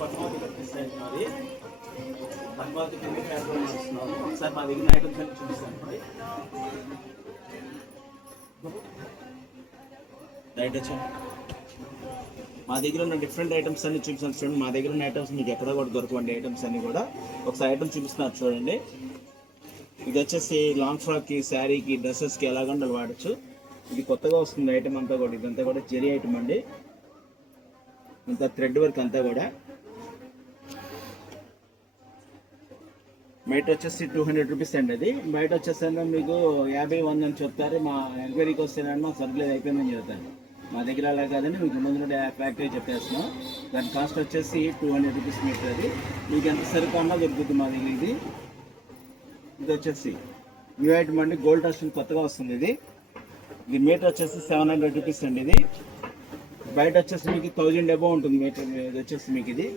పద్మావతి కనిపిస్తాయి మరి పద్మావతి కింద ఫ్యాక్టరీ చేస్తున్నాను. ఒకసారి మా దగ్గర ఐటమ్స్ అన్ని చూపిస్తాను మరి. రైట్ వచ్చా మా దగ్గర ఉన్న డిఫరెంట్ ఐటమ్స్ అన్ని చూపిస్తాను చూడండి. మా దగ్గర ఉన్న ఐటమ్స్ మీకు ఎక్కడ కూడా దొరకవండి. ఐటమ్స్ అన్ని కూడా ఒకసారి ఐటమ్ చూపిస్తున్నారు చూడండి. ఇది వచ్చేసి లాంగ్ ఫ్రాక్కి, శారీకి, డ్రెస్సెస్కి ఎలాగంటే వాడచ్చు. ఇది కొత్తగా వస్తుంది ఐటమ్ అంతా కూడా. ఇదంతా కూడా జెరీ ఐటమ్ అండి. ఇంత థ్రెడ్ వర్క్ అంతా కూడా. బయట వచ్చేసి 200 రూపీస్ అండి. అది బయట వచ్చేసి మీకు 50-100 అని చెప్తారు. మా ఎంక్వైరీకి వస్తేనమ్మా సర్కులేదు అయిపోయిందని చెప్తాను. మా దగ్గర అలా కాదని మీకు ముందు ఫ్యాక్టరీ చెప్పేస్తున్నాం. దాని కాస్ట్ వచ్చేసి 200 రూపీస్ మీటర్. అది మీకు ఎంత సరుకున్నా దొరుకుతుంది మా దగ్గర. ఇది వచ్చేసి న్యూ ఐటమ్ అండి. గోల్డ్ రష్ కొత్తగా వస్తుంది. ఇది మీటర్ వచ్చేసి 700 రూపీస్ అండి. ఇది బయట వచ్చేసి మీకు 1000 అబౌవ్ ఉంటుంది మీటర్. ఇది వచ్చేసి మీకు ఇది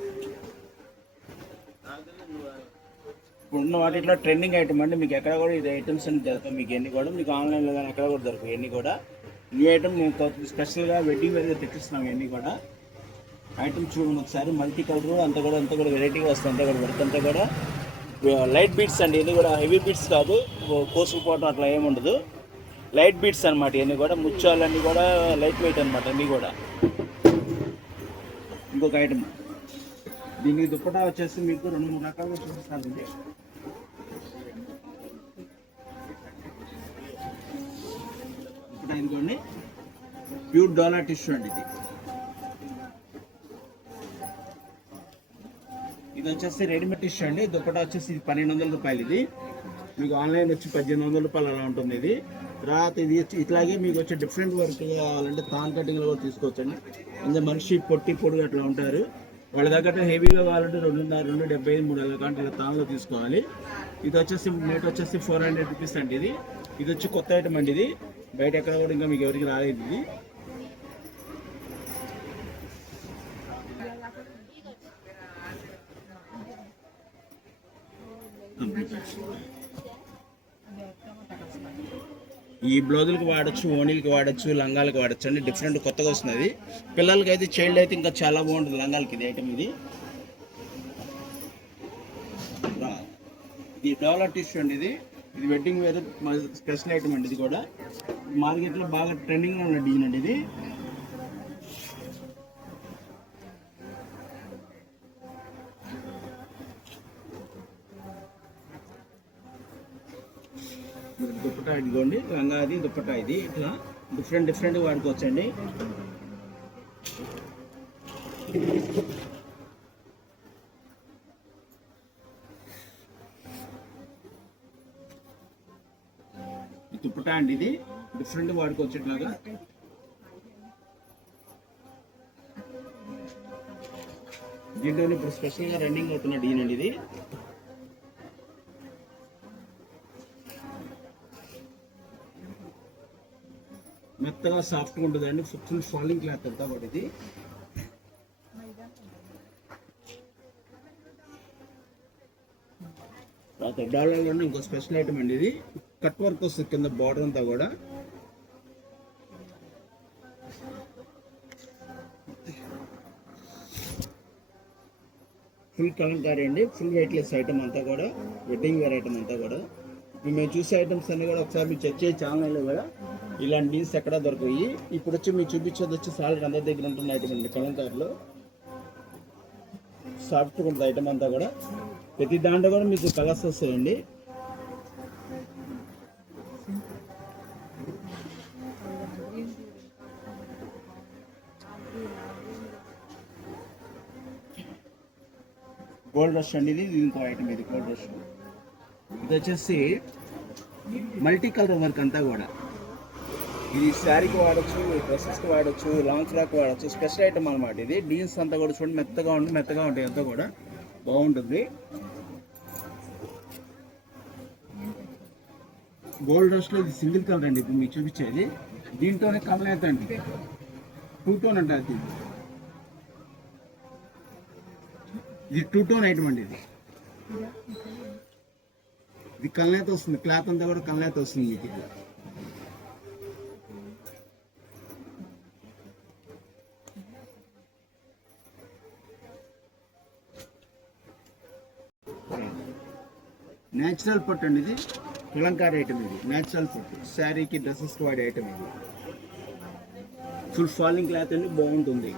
ఉన్న వాటిలో ట్రెండింగ్ ఐటమ్ అండి. మీకు ఎక్కడ కూడా ఇది ఐటమ్స్ అని దొరకవు. మీకు ఎన్ని కూడా మీకు ఆన్లైన్లో కానీ ఎక్కడ కూడా దొరకవు. ఎన్ని కూడా న్యూ ఐటమ్ మేము స్పెషల్గా వెడ్డింగ్ వేర్గా తెప్పిస్తున్నాం. ఇవన్నీ కూడా ఐటమ్ చూడండి ఒకసారి. మల్టీ కలర్ అంతా కూడా వెరైటీగా వస్తుంది. అంతా కూడా వర్క్ అంతా కూడా లైట్ బీట్స్ అండి. ఇది కూడా హెవీ బీట్స్ కాదు, కోసుకుపోవటం అట్లా ఏముండదు. లైట్ బీట్స్ అనమాట. ఇవన్నీ కూడా ముత్యాలన్నీ కూడా లైట్ వెయిట్ అనమాట. అన్నీ కూడా ఇంకొక ఐటమ్. దీనికి దుప్పటా వచ్చేసి మీకు 2-3 రకాలుగా చూపిస్తానండి. దుప్పటా ఇదిగోండి, ప్యూర్ డోలా టిష్యూ అండి. ఇది వచ్చేసి రెడీమేడ్ టిష్యూ అండి. దుప్పటా వచ్చేసి 1200 రూపాయలు. ఇది మీకు ఆన్లైన్ వచ్చి 1800 రూపాయలు అలా ఉంటుంది. ఇది తర్వాత ఇది ఇట్లాగే మీకు వచ్చే డిఫరెంట్ వర్క్ కావాలంటే తాన్ కటింగ్లో కూడా తీసుకోవచ్చండి. అంటే మనిషి పొడుగు అట్లా ఉంటారు. వాళ్ళ దగ్గర హెవీగా కావాలంటే 2.5, 2.75, 3 గంటల తాన్లో తీసుకోవాలి. ఇది వచ్చేసి మీటర్ వచ్చేసి 400 రూపీస్ అండి. ఇది వచ్చి కొత్త ఐటమ్ అండి. ఇది బయట ఎక్కడ కూడా ఇంకా మీకు ఎవరికి రాలేదు. ఇది ఈ బ్లౌజులకు వాడచ్చు, ఓణీలకి వాడచ్చు, లంగాలకు వాడచ్చు అండి. డిఫరెంట్ కొత్తగా వస్తుంది. పిల్లలకి అయితే చైల్డ్ అయితే ఇంకా చాలా బాగుంటుంది లంగాలకి. ఇది ఐటమ్ ఇది డోలా టిష్యూ అండి. ఇది వెడ్డింగ్ వేర్ స్పెషల్ ఐటమ్ అండి. ఇది కూడా మార్కెట్లో బాగా ట్రెండింగ్లో ఉన్న డిజైన్ అండి. ఇది దుప్పటా ఇదిగోండి, లంగాది దుప్పటా. ఇది ఇట్లా డిఫరెంట్ వాడుకోవచ్చండి. దుప్పటా అండి. ఇది డిఫరెంట్ వాడుకోవచ్చు. ఇట్లాగా దీంట్లో ఇప్పుడు స్పెషల్గా రన్నింగ్ అవుతున్న డిజైన్ అండి. ఇది మెత్తగా సాఫ్ట్గా ఉంటుంది అండి. ఫుల్ ఫాలింగ్ క్లాత్ అంతా కూడా. ఇది డాలర్లోనే ఇంకో స్పెషల్ ఐటమ్ అండి. ఇది కట్ వర్క్ వస్తుంది కింద బార్డర్ అంతా కూడా. ఫుల్ కలంకారీ అండి. ఫుల్ వెయిట్లెస్ ఐటమ్ అంతా కూడా. వెడ్డింగ్ వేర్ ఐటమ్ అంతా కూడా. మేము చూసే ఐటమ్స్ అన్నీ కూడా ఒకసారి మీరు చెక్ చేయొచ్చు ఆన్లైన్లో కూడా. ఇలాంటి డీల్స్ ఎక్కడా దొరకవు. ఇప్పుడు వచ్చి మీకు చూపించేది వచ్చి సాలరీ అందరి దగ్గర ఉంటున్న ఐటమ్ అండి. కలంకారీలో సాఫ్ట్గా ఉంటుంది ఐటమ్ అంతా కూడా. ప్రతి దాంట్లో కూడా మీకు కలర్స్ వస్తాయండి. గోల్డ్ రష్ అండి. ఇది ఇంకో ఐటమ్. ఇది గోల్డ్ రష్. ఇది వచ్చేసి మల్టీ కలర్ వర్క్ అంతా కూడా. ఇది శారీకి వాడచ్చు, డ్రెస్సెస్కి వాడచ్చు, లాంగ్ ఫ్రాక్ వాడచ్చు. స్పెషల్ ఐటమ్ అనమాట. ఇది డీల్స్ అంతా కూడా చూడండి, మెత్తగా ఉంటాయి. అంతా కూడా బాగుంటుంది. గోల్డ్ రష్లో ఇది సింగిల్ కలర్ అండి. ఇప్పుడు మీకు చూపించేది దీంట్లోనే కమలేత అండి. 2 టోన్ అంటే అది. ఇది 2 టోన్ ఐటమ్ అండి. ఇది కల్నేత వస్తుంది. క్లాత్ అంతా కూడా కల్నేత వస్తుంది మీకు. ఇది న్యాచురల్ పట్టు అండి ఇది, కలంకారీ ఐటమ్ ఇది, న్యాచురల్ పట్టు శారీకి డ్రెస్సెస్కి వాడే ఐటమ్ ఇది. ఫుల్ ఫాలింగ్ క్లాత్ అండి, బాగుంటుంది.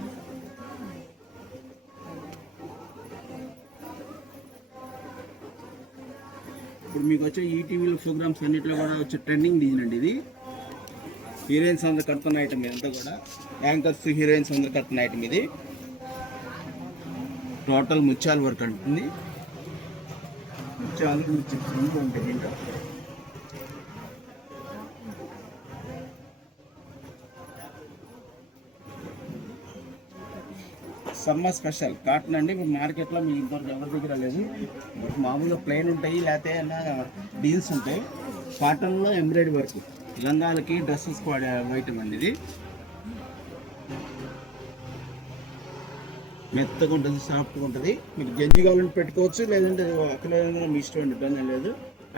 ఇప్పుడు మీకు వచ్చే ఈటీవీలో ప్రోగ్రామ్స్ అన్నింటిలో కూడా వచ్చే ట్రెండింగ్ డిజైన్ అండి ఇది. హీరోయిన్స్ అందరు కడుతున్న ఐటమ్ ఇదంతా కూడా, యాంకర్స్ హీరోయిన్స్ అందరు కడుతున్న ఐటమ్ ఇది. టోటల్ ముత్యాల వర్క్ అంటుంది, ముత్యాలు ఉంటుంది దీంట్లో. సమ్మర్ స్పెషల్ కాటన్ అండి. ఇప్పుడు మార్కెట్లో మీ ఇంతవరకు ఎవరి దగ్గర లేదు. మామూలుగా ప్లెయిన్ ఉంటాయి, లేకపోతే డీల్స్ ఉంటాయి. కాటన్లో ఎంబ్రాయిడరీ వర్క్, లంగాలకి డ్రెస్సెస్కి వాడే ఐటమ్ అండి ఇది. మెత్తగా ఉంటుంది, సాఫ్ట్గా ఉంటుంది. మీకు గంజి కావాలని పెట్టుకోవచ్చు, లేదంటే అక్కడ మీ ఇష్టం ఇబ్బంది లేదు.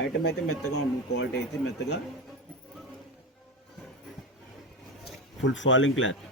ఐటమ్ అయితే మెత్తగా ఉంటుంది, క్వాలిటీ అయితే మెత్తగా. Full falling cloth.